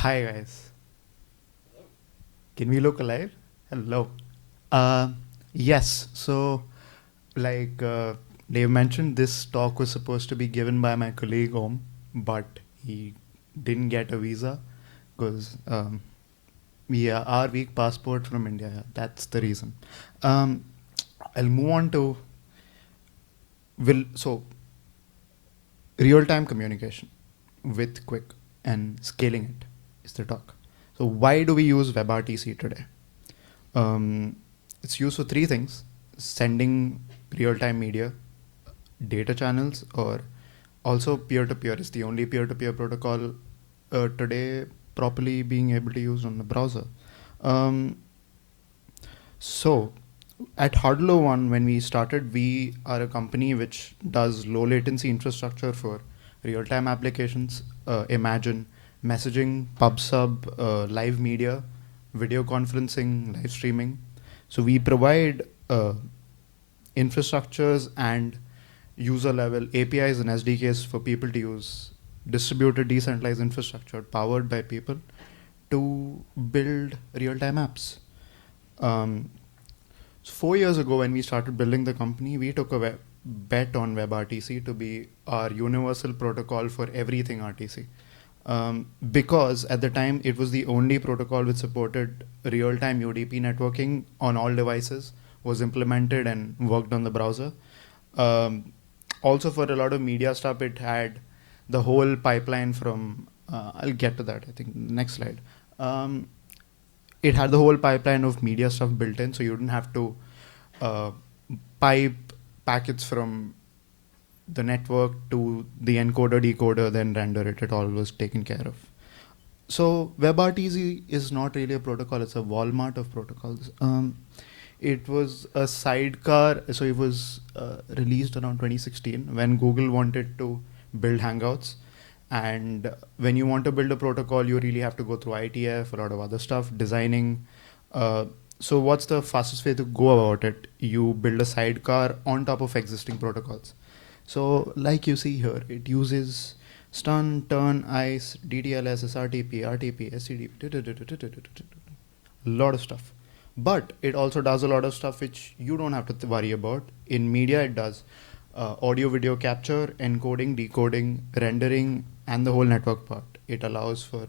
Hi guys. Can we look alive? Hello. Uh, yes. So, like Dave mentioned, this talk was supposed to be given by my colleague Om, but he didn't get a visa because yeah, our weak passport from India. Yeah, that's the reason. Um, I'll move on to will so real-time communication with QUIC and scaling it is the talk. So why do we use WebRTC today? Um, it's used for three things: sending real-time media, data channels, or also peer-to-peer. Is the only peer-to-peer protocol today properly being able to use on the browser. Um, so at Hardlo One, when we started, we are a company which does low latency infrastructure for real-time applications. Imagine messaging, PubSub, live media, video conferencing, live streaming. So we provide infrastructures and user level APIs and SDKs for people to use distributed decentralized infrastructure powered by people to build real-time apps. Um, so 4 years ago, when we started building the company, we took a bet on WebRTC to be our universal protocol for everything RTC. Because at the time it was the only protocol which supported real-time UDP networking on all devices, was implemented and worked on the browser. Also, for a lot of media stuff, it had the whole pipeline from. I'll get to that. I think next slide. Um, it had the whole pipeline of media stuff built in, so you didn't have to uh, pipe packets from the network to the encoder decoder, then render it. It all was taken care of. So WebRTC is not really a protocol; it's a Walmart of protocols. It was a sidecar, so it was released around 2016 when Google wanted to build Hangouts. And when you want to build a protocol, you really have to go through ITF, a lot of other stuff, designing. So what's the fastest way to go about it? You build a sidecar on top of existing protocols. So like you see here, it uses stun, turn, ice, DTLS, SRTP, RTP, SCDP, a lot of stuff. But it also does a lot of stuff which you don't have to worry about. In media, it does audio video capture, encoding, decoding, rendering, and the whole network part. It allows for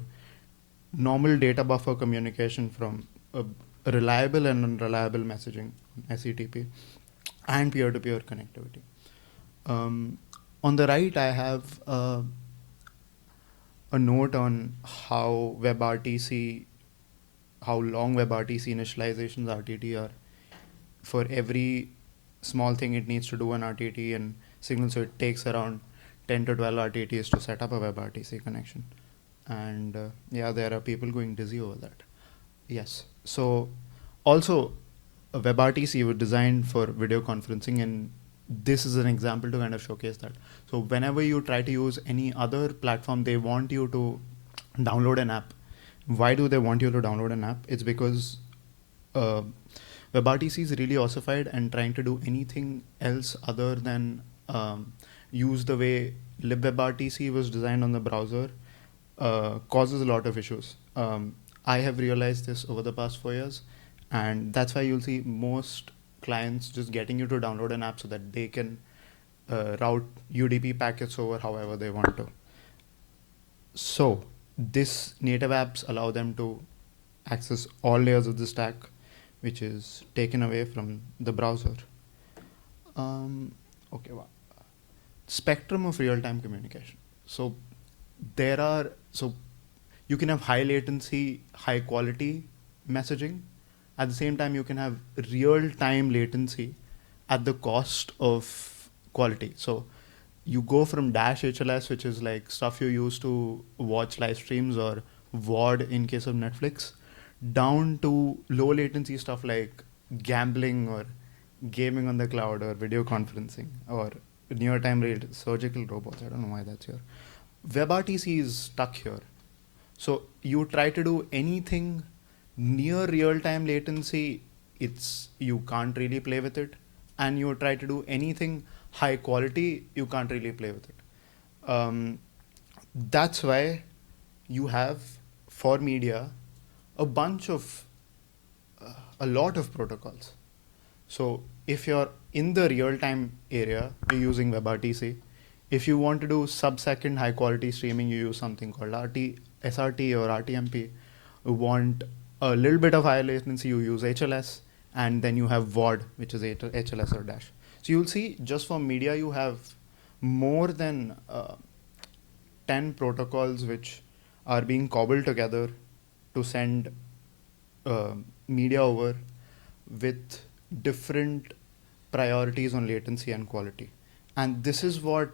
normal data buffer communication from a reliable and unreliable messaging, SETP, and peer-to-peer connectivity. Um, on the right, I have a note on how WebRTC, how long WebRTC initializations RTT are. For every small thing it needs to do an RTT and signal, so it takes around 10 to 12 RTTs to set up a WebRTC connection. And yeah, there are people going dizzy over that. Yes. So also, a WebRTC was designed for video conferencing, and this is an example to kind of showcase that. So whenever you try to use any other platform, they want you to download an app. Why do they want you to download an app? It's because uh, WebRTC is really ossified, and trying to do anything else other than use the way libWebRTC was designed on the browser causes a lot of issues. I have realized this over the past 4 years, and that's why you'll see most clients just getting you to download an app so that they can route UDP packets over however they want to. So this native apps allow them to access all layers of the stack, which is taken away from the browser. Okay, wow. Spectrum of real-time communication. So there are so you can have high latency, high quality messaging. At the same time, you can have real-time latency at the cost of quality. So you go from dash HLS, which is like stuff you use to watch live streams, or VOD in case of Netflix, down to low latency stuff like gambling or gaming on the cloud or video conferencing or near time surgical robots. I don't know why that's here. WebRTC is stuck here. So you try to do anything near real time latency, it's you can't really play with it. And you try to do anything high quality, you can't really play with it. That's why you have for media a bunch of a lot of protocols. So if you're in the real-time area, you're using WebRTC. If you want to do sub-second high-quality streaming, you use something called SRT or RTMP. You want a little bit of higher latency, you use HLS, and then you have VOD, which is HLS or dash. So you'll see just for media, you have more than 10 protocols which are being cobbled together to send media over with different priorities on latency and quality. And this is what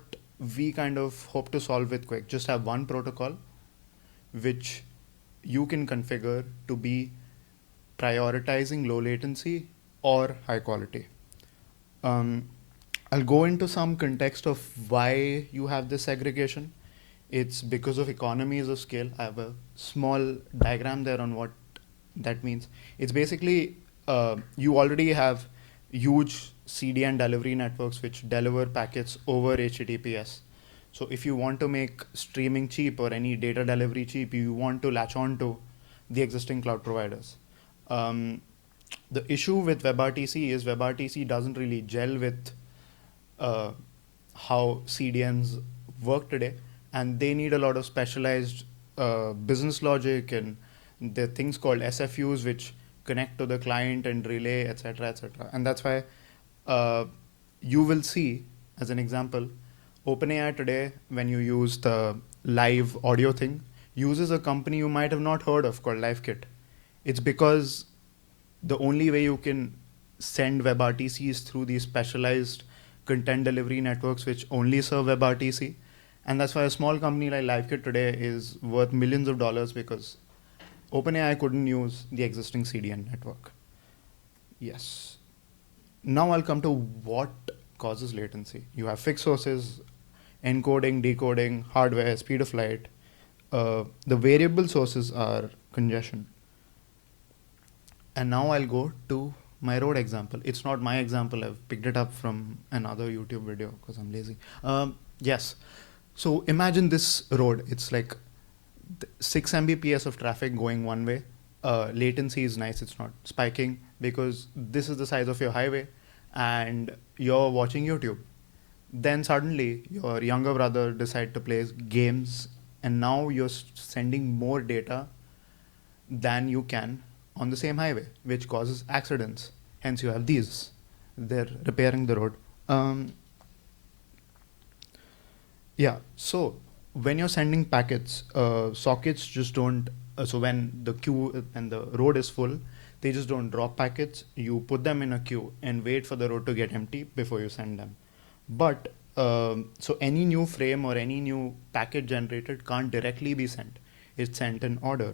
we kind of hope to solve with QUIC. Just have one protocol which you can configure to be prioritizing low latency or high quality. I'll go into some context of why you have this segregation. It's because of economies of scale. I have a small diagram there on what that means. It's basically you already have huge CDN delivery networks which deliver packets over HTTPS. So if you want to make streaming cheap or any data delivery cheap, you want to latch on to the existing cloud providers. The issue with WebRTC is WebRTC doesn't really gel with how CDNs work today, and they need a lot of specialized business logic, and there are things called SFUs which connect to the client and relay, etc., etc. And that's why you will see, as an example, OpenAI today, when you use the live audio thing, uses a company you might have not heard of called LiveKit. It's because the only way you can send WebRTC is through these specialized content delivery networks which only serve WebRTC. And that's why a small company like LiveKit today is worth millions of dollars, because OpenAI couldn't use the existing CDN network. Yes. Now I'll come to what causes latency. You have fixed sources, encoding, decoding, hardware, speed of light. The variable sources are congestion. And now I'll go to my road example. It's not my example. I've picked it up from another YouTube video because I'm lazy. Yes. So imagine this road. It's like 6 Mbps of traffic going one way. Latency is nice. It's not spiking because this is the size of your highway and you're watching YouTube. Then suddenly your younger brother decides to play games, and now you're sending more data than you can on the same highway, which causes accidents. Hence you have these. They're repairing the road. Yeah, so when you're sending packets, sockets just don't, so when the queue and the road is full, they just don't drop packets. You put them in a queue and wait for the road to get empty before you send them. But so any new frame or any new packet generated can't directly be sent. It's sent in order.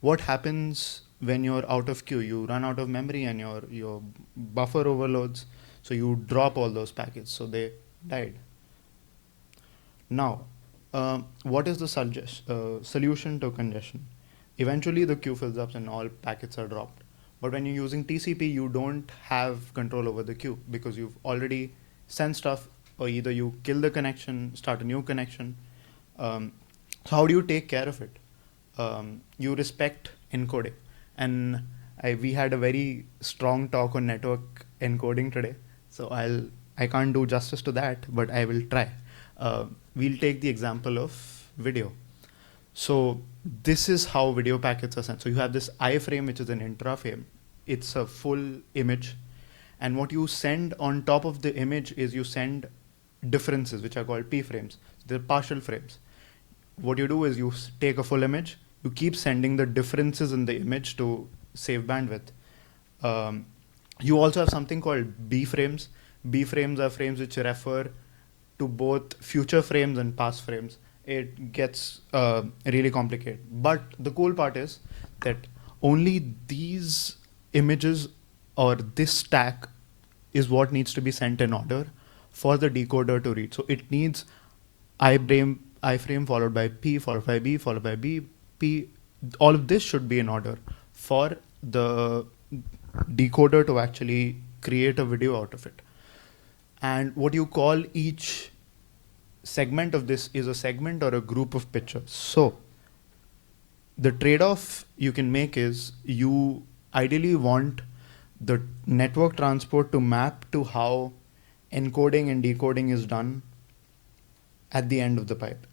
What happens when you're out of queue? You run out of memory and your buffer overloads. So you drop all those packets. So they died. Now, what is the solution to congestion? Eventually the queue fills up and all packets are dropped. But when you're using TCP, you don't have control over the queue because you've already sent stuff, or either you kill the connection, start a new connection. So how do you take care of it? You respect encoding. And we had a very strong talk on network encoding today. So I can't do justice to that, but I will try. We'll take the example of video. So this is how video packets are sent. So you have this iframe, which is an intraframe. It's a full image. And what you send on top of the image is you send differences, which are called p frames. So they're partial frames. What you do is you take a full image, you keep sending the differences in the image to save bandwidth. You also have something called B frames. B frames are frames which refer to both future frames and past frames. It gets really complicated. But the cool part is that only these images or this stack is what needs to be sent in order for the decoder to read. So it needs iframe followed by P, followed by B, followed by B, P. All of this should be in order for the decoder to actually create a video out of it. And what you call each segment of this is a segment or a group of pictures. So the trade-off you can make is you ideally want the network transport to map to how encoding and decoding is done at the end of the pipe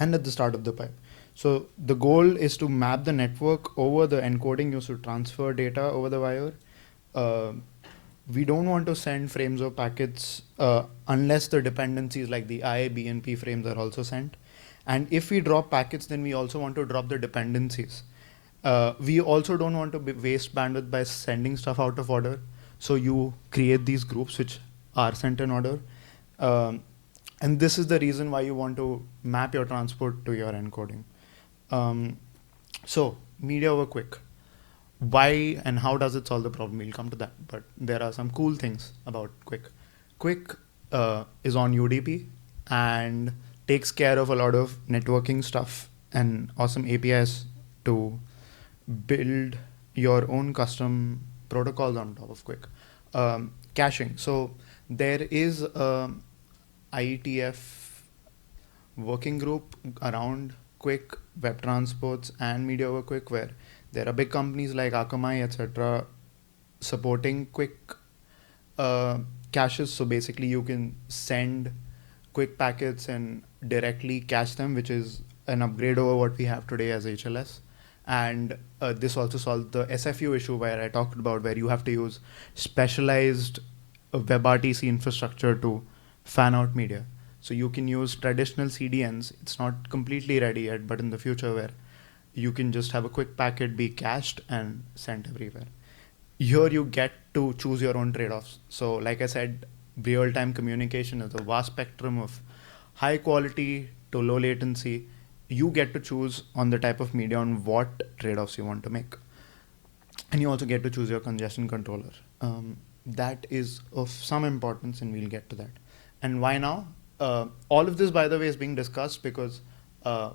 and at the start of the pipe. So the goal is to map the network over the encoding used to transfer data over the wire. Uh, we don't want to send frames or packets unless the dependencies like the I, B, and P frames are also sent. And if we drop packets, then we also want to drop the dependencies. We also don't want to waste bandwidth by sending stuff out of order. So you create these groups which are sent in order. Um, and this is the reason why you want to map your transport to your encoding. So media over QUIC. Why and how does it solve the problem? We'll come to that. But there are some cool things about QUIC. QUIC is on UDP and takes care of a lot of networking stuff and awesome APIs to build your own custom protocols on top of QUIC. Caching. So there is a IETF working group around QUIC, web transports, and media over QUIC, where there are big companies like Akamai, etc., supporting QUIC caches. So basically, you can send QUIC packets and directly cache them, which is an upgrade over what we have today as HLS. And this also solves the SFU issue where I talked about, where you have to use specialized WebRTC infrastructure to fan out media. So you can use traditional CDNs. It's not completely ready yet, but in the future where you can just have a QUIC packet be cached and sent everywhere. Here you get to choose your own trade-offs. So like I said, real-time communication is a vast spectrum of high quality to low latency. You get to choose on the type of media on what trade-offs you want to make. And you also get to choose your congestion controller. That is of some importance, and we'll get to that. And why now? All of this, by the way, is being discussed because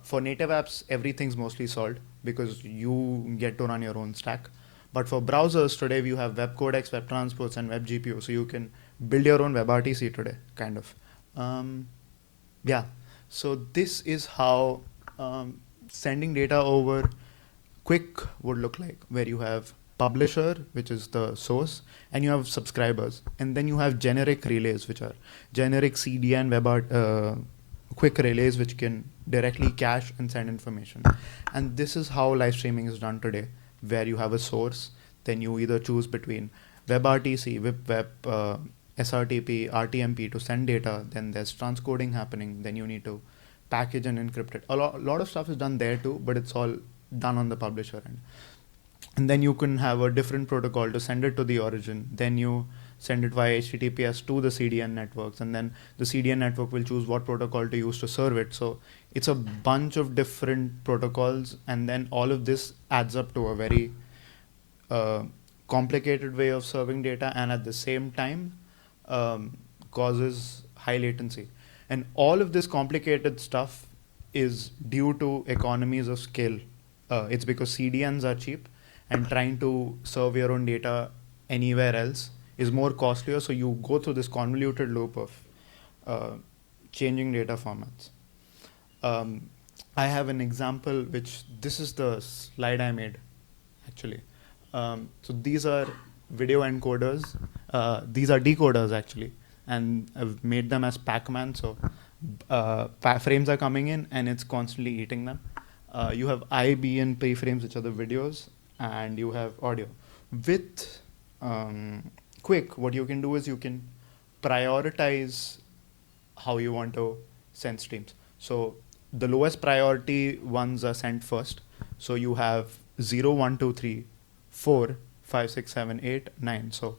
for native apps, everything's mostly solved because you get to run your own stack. But for browsers, today you have web codecs, web transports, and web GPU. So you can build your own WebRTC today, kind of. Yeah. So this is how sending data over QUIC would look like, where you have publisher, which is the source, and you have subscribers, and then you have generic relays, which are generic CDN QUIC relays, which can directly cache and send information. And this is how live streaming is done today, where you have a source, then you either choose between WebRTC, web, SRTP, RTMP to send data, then there's transcoding happening, then you need to package and encrypt it. A lot of stuff is done there too, but it's all done on the publisher end. And then you can have a different protocol to send it to the origin. Then you send it via HTTPS to the CDN networks, and then the CDN network will choose what protocol to use to serve it. So it's a bunch of different protocols, and then all of this adds up to a very complicated way of serving data, and at the same time causes high latency. And all of this complicated stuff is due to economies of scale. It's because CDNs are cheap, and trying to serve your own data anywhere else is more costlier. So you go through this convoluted loop of changing data formats. I have an example, which this is the slide I made, actually. So these are video encoders. These are decoders, actually. And I've made them as Pac-Man. So frames are coming in, and it's constantly eating them. You have I, B, and P frames, which are the videos, and you have audio. With QUIC, what you can do is you can prioritize how you want to send streams. So the lowest priority ones are sent first. So you have 0, 1, 2, 3, 4, 5, 6, 7, 8, 9. So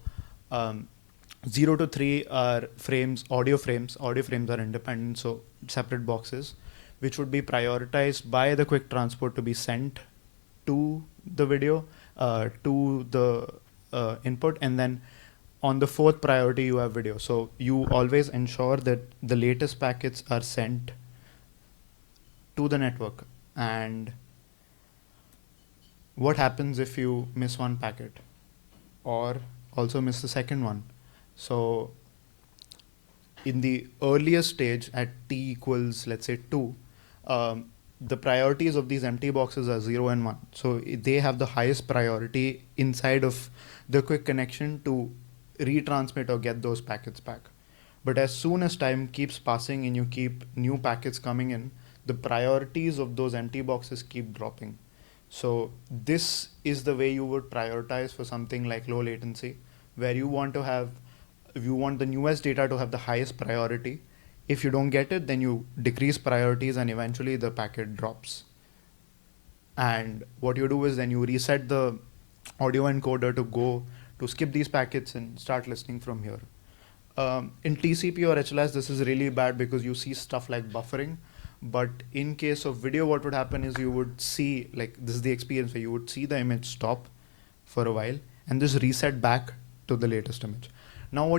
0 to 3 are frames, audio frames. Audio frames are independent, so separate boxes, which would be prioritized by the QUIC transport to be sent to the video, to the input, and then on the fourth priority you have video. So you always ensure that the latest packets are sent to the network. And what happens if you miss one packet or also miss the second one? So in the earliest stage at t equals, let's say 2, the priorities of these empty boxes are 0 and 1. So they have the highest priority inside of the quick connection to retransmit or get those packets back. But as soon as time keeps passing and you keep new packets coming in, the priorities of those empty boxes keep dropping. So this is the way you would prioritize for something like low latency, where you want to have, if you want the newest data to have the highest priority. If you don't get it, then you decrease priorities and eventually the packet drops. And what you do is then you reset the audio encoder to go to skip these packets and start listening from here. In TCP or HLS, this is really bad because you see stuff like buffering. But in case of video, what would happen is you would see, like, this is the experience where you would see the image stop for a while and just reset back to the latest image. Now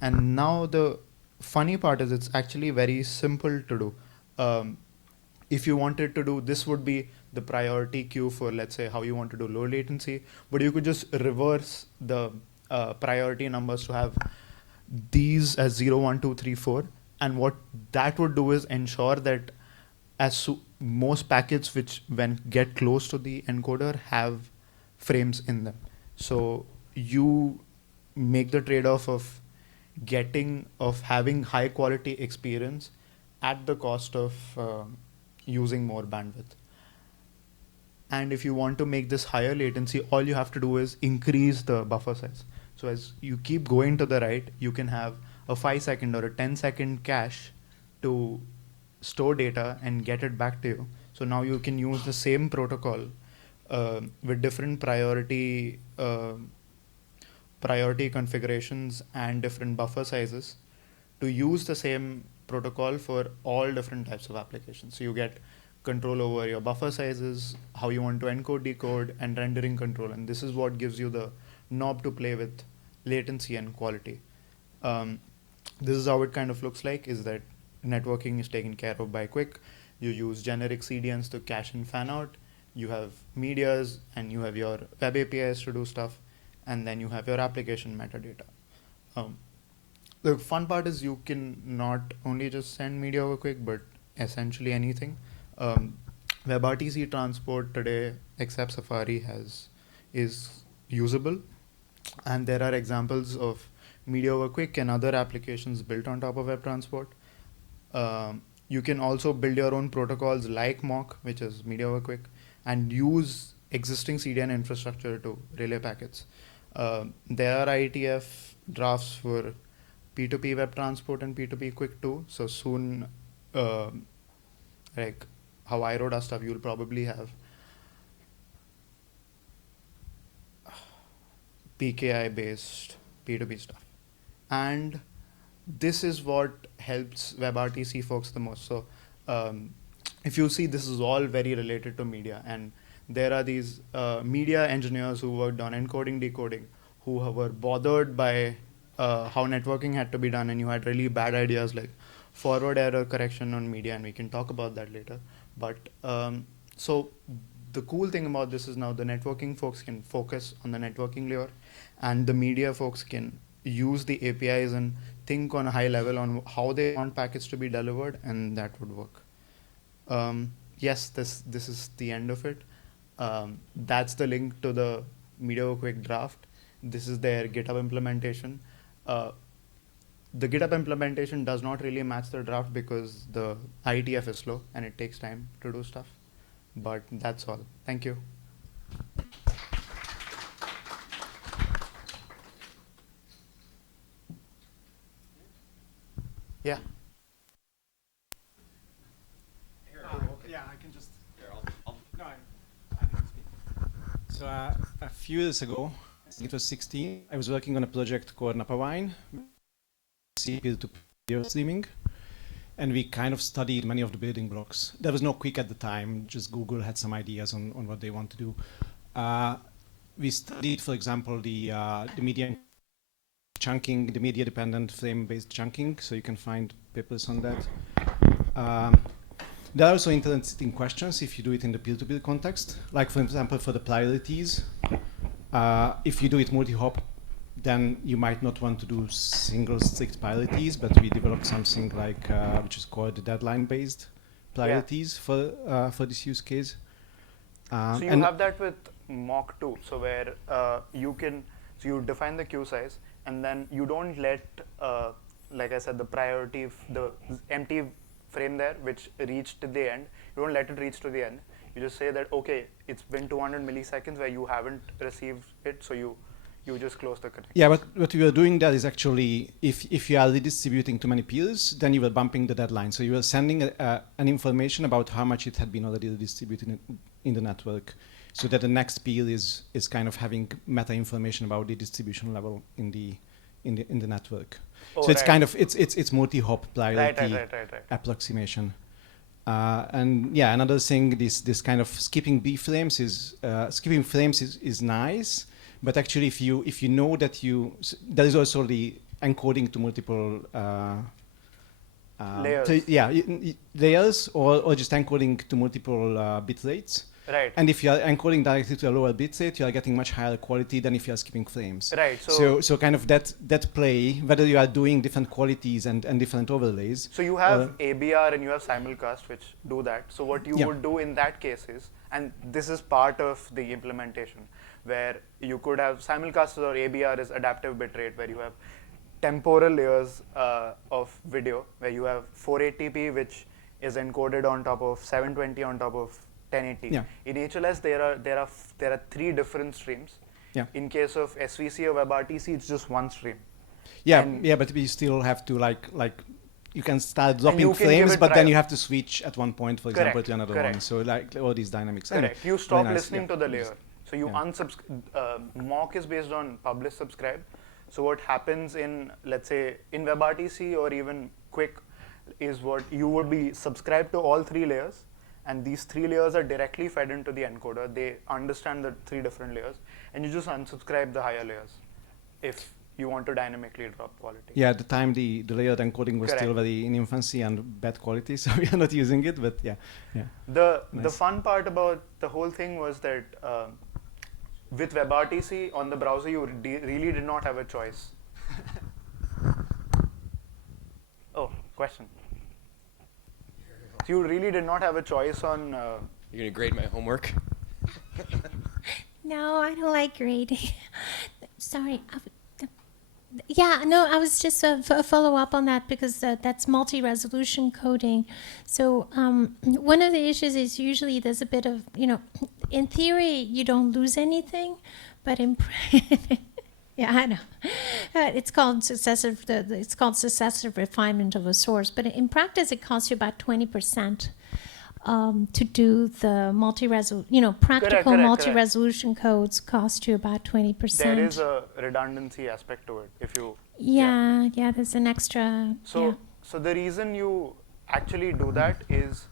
now the funny part is it's actually very simple to do. If you wanted to do, this would be the priority queue for, let's say, how you want to do low latency, but you could just reverse the priority numbers to have these as 0, 1, 2, 3, 4. And what that would do is ensure that most packets which when get close to the encoder have frames in them. So you make the trade-off of having high quality experience at the cost of using more bandwidth. And if you want to make this higher latency, all you have to do is increase the buffer size. So as you keep going to the right, you can have a 5-second or a 10-second cache to store data and get it back to you. So now you can use the same protocol with different priority configurations and different buffer sizes to use the same protocol for all different types of applications. So you get control over your buffer sizes, how you want to encode, decode, and rendering control. And this is what gives you the knob to play with latency and quality. This is how it kind of looks like, is that networking is taken care of by QUIC. You use generic CDNs to cache and fan out. You have medias and you have your web APIs to do stuff. And then you have your application metadata. The fun part is you can not only just send media over QUIC, but essentially anything. WebRTC transport today, except Safari, is usable. And there are examples of media over QUIC and other applications built on top of web transport. You can also build your own protocols like MOC, which is media over QUIC, and use existing CDN infrastructure to relay packets. There are IETF drafts for P2P web transport and P2P QUIC too. So soon, like how IRO does stuff, you'll probably have PKI based P2P stuff. And this is what helps WebRTC folks the most. So if you see, this is all very related to media, and there are these media engineers who worked on encoding, decoding, who were bothered by how networking had to be done, and you had really bad ideas like forward error correction on media, and we can talk about that later. But so the cool thing about this is now the networking folks can focus on the networking layer, and the media folks can use the APIs and think on a high level on how they want packets to be delivered, and that would work. Yes, this is the end of it. That's the link to the media over QUIC draft. This is their GitHub implementation. The GitHub implementation does not really match the draft because the IETF is slow and it takes time to do stuff. But that's all. Thank you. Yeah. Yeah, I can just. No, I can speak. So a few years ago, it was 16, I was working on a project called Napawine, to video streaming, and we kind of studied many of the building blocks. There was no QUIC at the time, just Google had some ideas on what they want to do. We studied, for example, the media chunking, the media-dependent frame-based chunking, so you can find papers on that. There are also interesting questions if you do it in the peer-to-peer context, like for example for the priorities. If you do it multi-hop, then you might not want to do single strict priorities, but we developed something like which is called deadline-based priorities for this use case. So you have that with mock too. So where so you define the queue size, and then you don't let, like I said, the priority, the empty frame there, which reached to the end, you don't let it reach to the end. You just say that, okay, it's been 200 milliseconds where you haven't received it, so you just close the connection. Yeah, but what we are doing there is actually, if you are redistributing to many peers, then you are bumping the deadline. So you are sending an information about how much it had been already redistributed in the network, so that the next peer is kind of having meta information about the distribution level in the network. Oh, so it's right. kind of it's multi-hop priority Right. approximation. And yeah, another thing, this kind of skipping frames is nice, but actually if you know that there is also the encoding to multiple layers. Layers, or just encoding to multiple bit rates. Right. And if you are encoding directly to a lower bit rate, you are getting much higher quality than if you are skipping frames. Right. So kind of that play, whether you are doing different qualities and different overlays. So you have ABR and you have simulcast, which do that. So what you would do in that case is, and this is part of the implementation, where you could have simulcast, or ABR is adaptive bitrate, where you have temporal layers of video, where you have 480p, which is encoded on top of 720 on top of 1080. Yeah. In HLS, there are 3 different streams. Yeah. In case of SVC or WebRTC, it's just one stream. Yeah, but we still have to like you can start dropping can frames, but then you have to switch at one point, for example, to another Correct. one. So like all these dynamics. Correct. Anyway, You stop nice, listening to the layer. So you mock is based on publish subscribe. So what happens in, let's say, in WebRTC or even QUIC is what you would be subscribed to all 3 layers, and these 3 layers are directly fed into the encoder. They understand the 3 different layers, and you just unsubscribe the higher layers if you want to dynamically drop quality. Yeah, at the time the layered encoding was Correct. still very in infancy and bad quality, so we are not using it. But yeah. The fun part about the whole thing was that with WebRTC on the browser, you really did not have a choice. Oh, question. So you really did not have a choice on. You're gonna grade my homework? No, I don't like grading. Sorry. I was just follow up on that, because that's multi-resolution coding. So one of the issues is usually there's a bit of, in theory you don't lose anything, but in yeah, I know. It's called successive refinement of a source, but in practice it costs you about 20%. To do the practical multi-resolution codes cost you about 20%. There is a redundancy aspect to it. If you there's an extra. So the reason you actually do that is,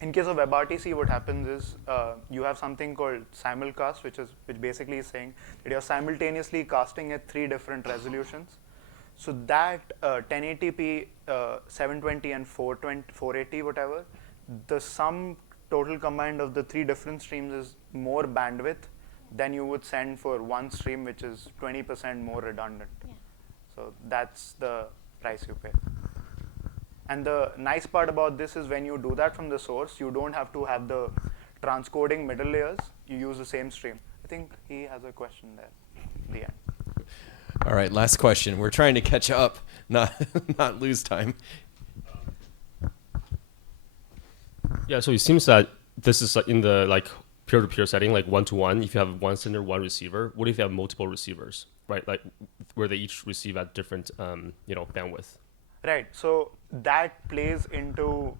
in case of WebRTC, what happens is you have something called simulcast, which basically is saying that you're simultaneously casting at 3 different resolutions. So that 1080p, 720 and 480, whatever, the sum total combined of the 3 different streams is more bandwidth than you would send for one stream, which is 20% more redundant. Yeah. So that's the price you pay. And the nice part about this is when you do that from the source, you don't have to have the transcoding middle layers. You use the same stream. I think he has a question there at the end. All right, last question. We're trying to catch up, not lose time. Yeah, so it seems that this is in the peer-to-peer setting, like one-to-one. If you have one sender, one receiver, what if you have multiple receivers, right? Like where they each receive at different, bandwidth. Right. So that plays into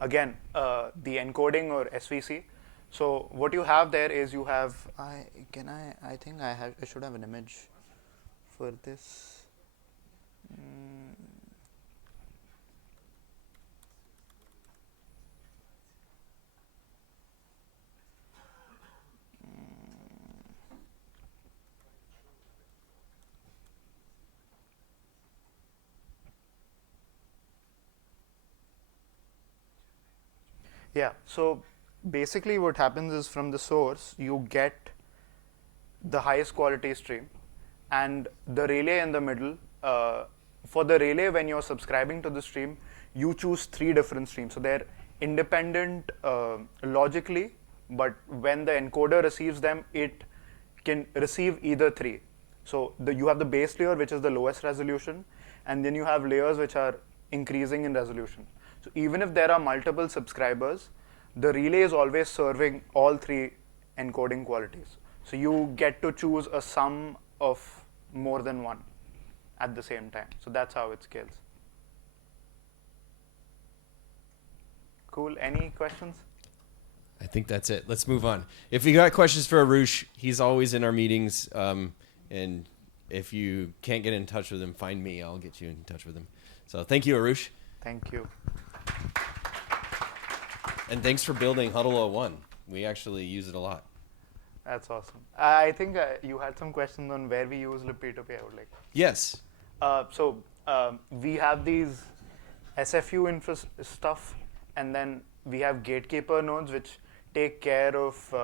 again the encoding or SVC. So what you have there is you have. I think I should have an image for this. Yeah, so basically what happens is from the source, you get the highest quality stream, and the relay in the middle, for the relay when you're subscribing to the stream, you choose 3 different streams. So they're independent logically, but when the encoder receives them, it can receive either 3. So you have the base layer, which is the lowest resolution, and then you have layers which are increasing in resolution. So even if there are multiple subscribers, the relay is always serving all 3 encoding qualities. So you get to choose a sum of more than one at the same time. So that's how it scales. Cool. Any questions? I think that's it. Let's move on. If you got questions for Arush, he's always in our meetings. And if you can't get in touch with him, find me. I'll get you in touch with him. So thank you, Arush. Thank you. And thanks for building Huddle 01. We actually use it a lot. That's awesome. I think you had some questions on where we use libp2p. I would like. Yes. So we have these SFU stuff, and then we have gatekeeper nodes which take care of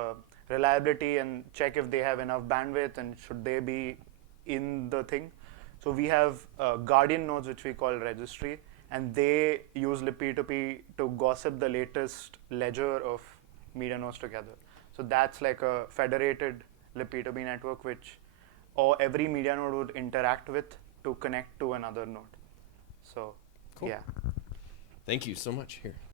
reliability and check if they have enough bandwidth and should they be in the thing. So we have guardian nodes which we call registry, and they use libp2p to gossip the latest ledger of media nodes together. So that's like a federated libp2p network which every media node would interact with to connect to another node. So Cool. yeah. Thank you so much. Here.